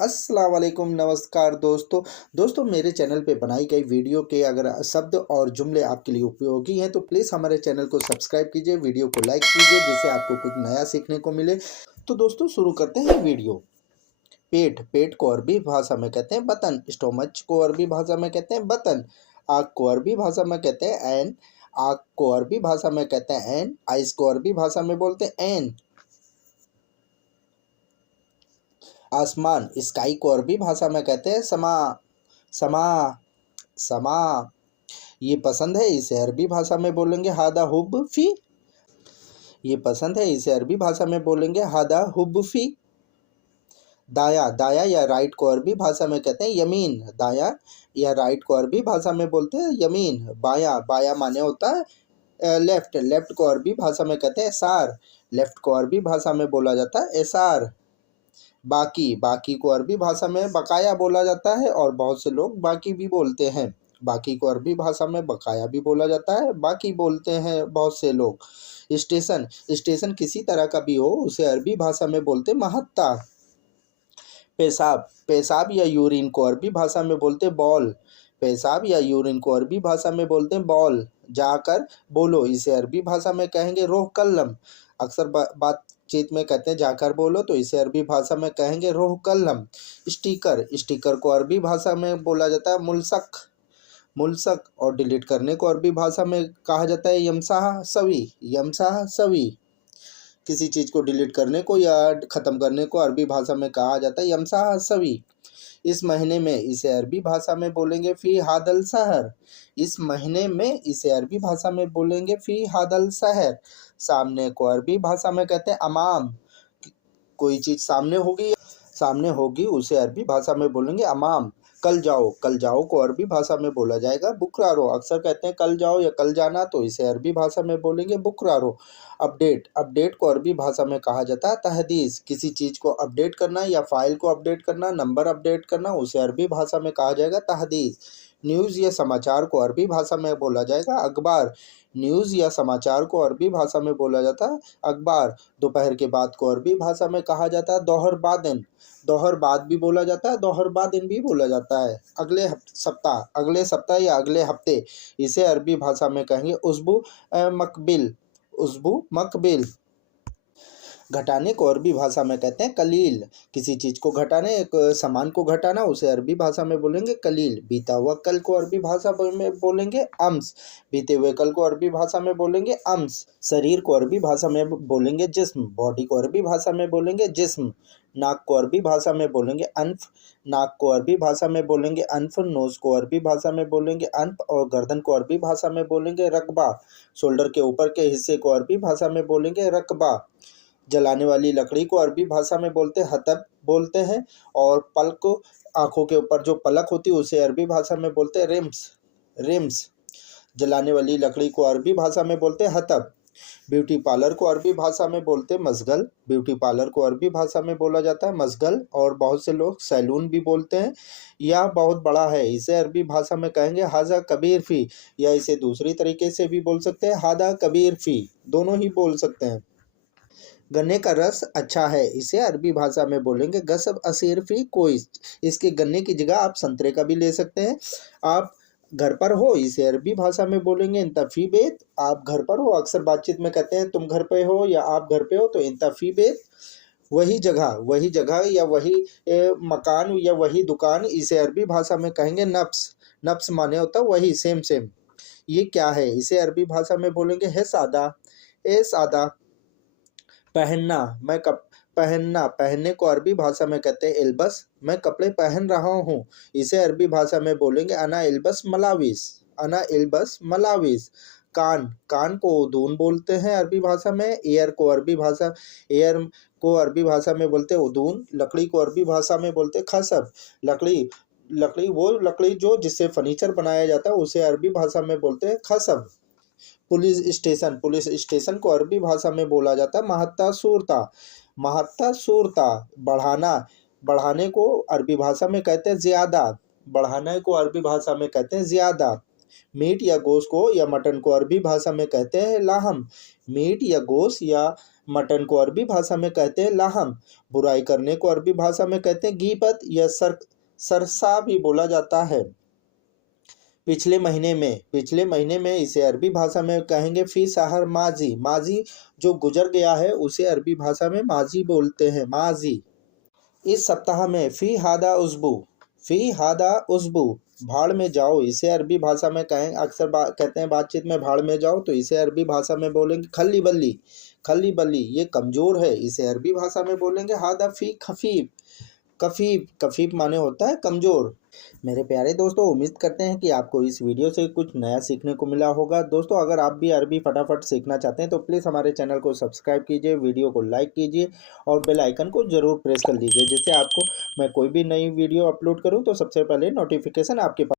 अस्सलाम वालेकुम, नमस्कार दोस्तों मेरे चैनल पे बनाई गई वीडियो के अगर शब्द और जुमले आपके लिए उपयोगी हैं तो प्लीज़ हमारे चैनल को सब्सक्राइब कीजिए, वीडियो को लाइक कीजिए जिससे आपको कुछ नया सीखने को मिले। तो दोस्तों शुरू करते हैं वीडियो। पेट को अरबी भाषा में कहते हैं बतन। स्टोमच को अरबी भाषा में कहते हैं बतन। आँख को अरबी भाषा में कहते हैं ऐन। आँख को अरबी भाषा में कहते हैं ऐन। आइस को अरबी भाषा में बोलते हैं ऐन। आसमान स्काई को अरबी भाषा में कहते हैं समा। समा समा। ये पसंद है, इसे अरबी भाषा में बोलेंगे हादा हुब फी। ये पसंद है, इसे अरबी भाषा में बोलेंगे हादा हुब फी। दाया दाया या राइट को अरबी भाषा में कहते हैं यमीन। दाया या राइट को अरबी भाषा में बोलते हैं यमीन। बाया बाया माने होता है लेफ्ट। लेफ्ट को अरबी भाषा में कहते हैं एसार। लेफ्ट को अरबी भाषा में बोला जाता है एसार। बाकी को अरबी भाषा में बकाया बोला जाता है और बहुत से लोग बाकी भी बोलते हैं। बाकी को अरबी भाषा में बकाया भी बोला जाता है, बाकी बोलते हैं बहुत से लोग। स्टेशन किसी तरह का भी हो उसे अरबी भाषा में बोलते महत्ता। पेशाब या यूरिन को अरबी भाषा में बोलते बॉल। पेशाब या यूरिन को अरबी भाषा में बोलते हैं बॉल। जाकर बोलो, इसे अरबी भाषा में कहेंगे रोह कल्लम। अक्सर बातचीत में कहते हैं जाकर बोलो, तो इसे अरबी भाषा में कहेंगे रोह कल्लम। स्टिकर को अरबी भाषा में बोला जाता है मुल्सक। मुल्सक और डिलीट करने को अरबी भाषा में कहा जाता है यमसाह सवी। यमसाह सवी। किसी चीज़ को डिलीट करने को या ख़त्म करने को अरबी भाषा में कहा जाता है यमसाह सवी। इस महीने में इसे अरबी भाषा में बोलेंगे फ़ी हादल सहर। इस महीने में इसे अरबी भाषा में बोलेंगे फ़ी हादल सहर। सामने को अरबी भाषा में कहते हैं अमाम। कोई चीज़ सामने होगी उसे अरबी भाषा में बोलेंगे अमाम। कल जाओ को अरबी भाषा में बोला जाएगा बुकरारो। अक्सर कहते हैं कल जाओ या कल जाना, तो इसे अरबी भाषा में बोलेंगे बुकरारो। अपडेट को अरबी भाषा में कहा जाता है तहदीस। किसी चीज़ को अपडेट करना या फाइल को अपडेट करना, नंबर अपडेट करना, उसे अरबी भाषा में कहा जाएगा तहदीस। न्यूज़ या समाचार को अरबी भाषा में बोला जाएगा अखबार। न्यूज़ या समाचार को अरबी भाषा में बोला जाता है अखबार। दोपहर के बाद को अरबी भाषा में कहा जाता है दोहर बादिन। दोहर बाद भी बोला जाता है, दोहर बादिन भी बोला जाता है। अगले सप्ताह या अगले हफ्ते, इसे अरबी भाषा में कहेंगे उस्बू मकबिल। उस्बू मकबिल। घटाने को अरबी भाषा में कहते हैं कलील। किसी चीज़ को घटाने, एक सामान को घटाना, उसे अरबी भाषा में बोलेंगे कलील। बीता हुआ कल को अरबी भाषा में बोलेंगे अम्स। बीते हुए कल को अरबी भाषा में बोलेंगे अम्स। शरीर को अरबी भाषा में बोलेंगे जिस्म। बॉडी को अरबी भाषा में बोलेंगे जिस्म। नाक को अरबी भाषा में बोलेंगे अनफ। नाक को अरबी भाषा में बोलेंगे अनफ। नोज़ को अरबी भाषा में बोलेंगे अनफ और गर्दन को अरबी भाषा में बोलेंगे रकबा। शोल्डर के ऊपर के हिस्से को अरबी भाषा में बोलेंगे रकबा। जलाने वाली लकड़ी को अरबी भाषा में हतब बोलते हैं और पलक, आँखों के ऊपर जो पलक होती है उसे अरबी भाषा में बोलते हैं रिम्स। जलाने वाली लकड़ी को अरबी भाषा में बोलते हैं हतब। ब्यूटी पार्लर को अरबी भाषा में बोलते हैं मशगल। ब्यूटी पार्लर को अरबी भाषा में बोला जाता है मशगल और बहुत से लोग सैलून भी बोलते हैं। यह बहुत बड़ा है, इसे अरबी भाषा में कहेंगे हाजा कबीर फ़ी, या इसे दूसरी तरीके से भी बोल सकते हैं हादा कबीर फ़ी, दोनों ही बोल सकते हैं। गन्ने का रस अच्छा है, इसे अरबी भाषा में बोलेंगे गसब असीर फी कोइस। इसके गन्ने की जगह आप संतरे का भी ले सकते हैं। आप घर पर हो, इसे अरबी भाषा में बोलेंगे इंतफी बेत। आप घर पर हो, अक्सर बातचीत में कहते हैं तुम घर पे हो या आप घर पे हो, तो इंतफी बेत। वही जगह या वही मकान या वही दुकान, इसे अरबी भाषा में कहेंगे नफ्स। नफ्स माने होता है वही, सेम। ये क्या है, इसे अरबी भाषा में बोलेंगे है सादा। ए सादा। पहनने को अरबी भाषा में कहते हैं इल्बस। मैं कपड़े पहन रहा हूँ, इसे अरबी भाषा में बोलेंगे अना इल्बस मलाविस। कान को उदून बोलते हैं अरबी भाषा में। एयर को अरबी भाषा में बोलते हैं उदून। लकड़ी को अरबी भाषा में बोलते हैं खसब। लकड़ी जो जिससे फर्नीचर बनाया जाता है उसे अरबी भाषा में बोलते हैं खसब। पुलिस स्टेशन को अरबी भाषा में बोला जाता है महत्ता सूरता। बढ़ाने को अरबी भाषा में कहते हैं ज़्यादा। बढ़ाने को अरबी भाषा में कहते हैं ज़्यादा। मीट या गोश्त को या मटन को अरबी भाषा में कहते हैं लाहम। मीट या गोश्त या मटन को अरबी भाषा में कहते हैं लाहम। बुराई करने को अरबी भाषा में कहते हैं गीबत या सरसा भी बोला जाता है। पिछले महीने में इसे अरबी भाषा में कहेंगे फी शहर माजी। माजी जो गुजर गया है उसे अरबी भाषा में माजी बोलते हैं, माजी। इस सप्ताह में फी हादा उस्बू भाड़ में जाओ, इसे अरबी भाषा में कहते हैं बातचीत में भाड़ में जाओ, तो इसे अरबी भाषा में बोलेंगे खल्ली बल्ली। खल्ली बल्ली ये कमज़ोर है, इसे अरबी भाषा में बोलेंगे हादा फी खफीफ। कफीफ माने होता है कमज़ोर। मेरे प्यारे दोस्तों, उम्मीद करते हैं कि आपको इस वीडियो से कुछ नया सीखने को मिला होगा। दोस्तों, अगर आप भी अरबी फटाफट सीखना चाहते हैं तो प्लीज़ हमारे चैनल को सब्सक्राइब कीजिए, वीडियो को लाइक कीजिए और बेल आइकन को ज़रूर प्रेस कर लीजिए, जिससे आपको मैं कोई भी नई वीडियो अपलोड करूं तो सबसे पहले नोटिफिकेशन आपके पास